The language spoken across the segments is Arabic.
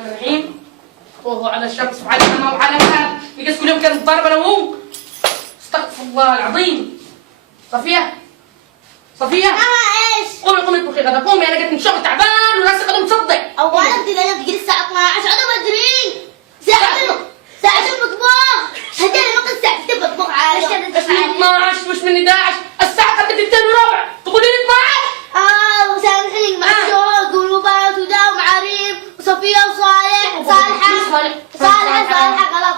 الرحيم. وهو على الشمس وعلى السماء وعلى الأرض. يقص كل يوم كان ضرب أنا وهو. استغفر الله العظيم. صفية صفية ايش؟ قومي قومي اطبخي غدا. قومي أنا جيت من الشغل تعبان وراسي قدم مصدع. اولا انت لازم تجي الساعه 12. انا بدري ساعه المطبخ. هدي انا وقت ساعه المطبخ عايش كذا. اسمي 12 مش من 11. الساعة قد 2:15 تقولي لي 12. وسامحني مع الشوق والوبات ودا ومعاريم وصفيه وصالح صالحه غلط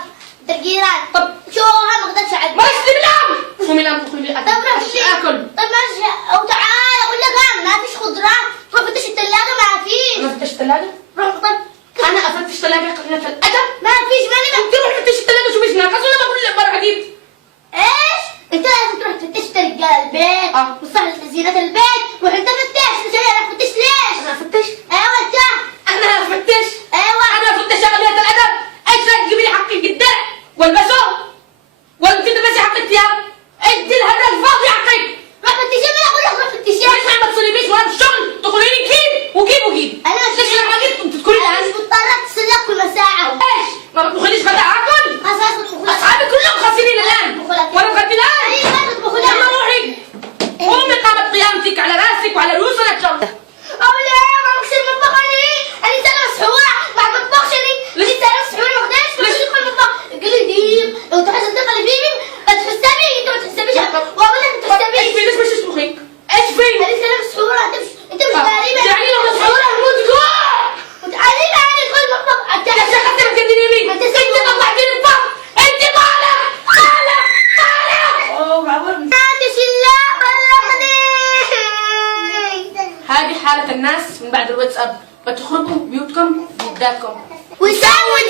ترجيران. طب شو ما قدرتش اعدي. ما اشتري بالعام. قومي لا تدخلي لي طب روح اكل. طب ماشي. او تعال اقول لك ما فيش خضره. روح فتش الثلاجه ما فيش. انا فتشت الثلاجة. روح طب انا افتش الثلاجة قليلة الادب. ما فيش ماني. انت روحي فتشي الثلاجة شوفي ايش ناقص ولا بقول لك برا جديد. ايش؟ انت لازم تروح تفتش رجال البيت وتصلح زينة البيت. روح انت فتش. مش انا فتش ليش؟ انا افتش. ايوه انت. انا افتش. ايوه انا افتش قليلة الادب. ايش رايك تجيبي لي حق الجدع والبسه؟ ولا انت تلبسي حق الثياب؟ ادي لها الفاضي حقك. روح فتش. انا اقول لك روح فتش. مش ما تصليبيش وانا في الشغل تقولي لي جيب وجيب وجيب. انا ليش لما جيت انت تقولي انا لي مش مضطرة اتصل لك كل ساعة. ايش؟ ما بتطبخيليش غدا اكل؟ خلاص ادخل لك. اصحابي كلهم خاسرين الان وانا مغدي الان. ايوه ادخل لك. يلا روحي. قومي قامت قيامتك على راسك وعلى رؤوسنا ان شاء الله. اولي ما بغسل المطبخ. انا سنة مسحورة ما بطبخش. انا سنة مسحورة ما قدرتش بغسل المطبخ. قال لي دقيق لو تحس تدخل فيني ما تحسبي. انت ما تحسبيش واقول لك ما ايش تحسبيش. في ليش مش تطبخي؟ ايش في؟ انا سنة مسحورة. انت مش غريبة. يعني لو مسحورة هموت جوع. متعلمة انا ادخل المطبخ. يا شيخ انت بتكلمني مين؟ انت طلعتي لي الطبخ. انت طالع. اوه معقول. هذه حالة الناس من بعد الواتساب بتخربوا بيوتكم بيداتكم. ويسود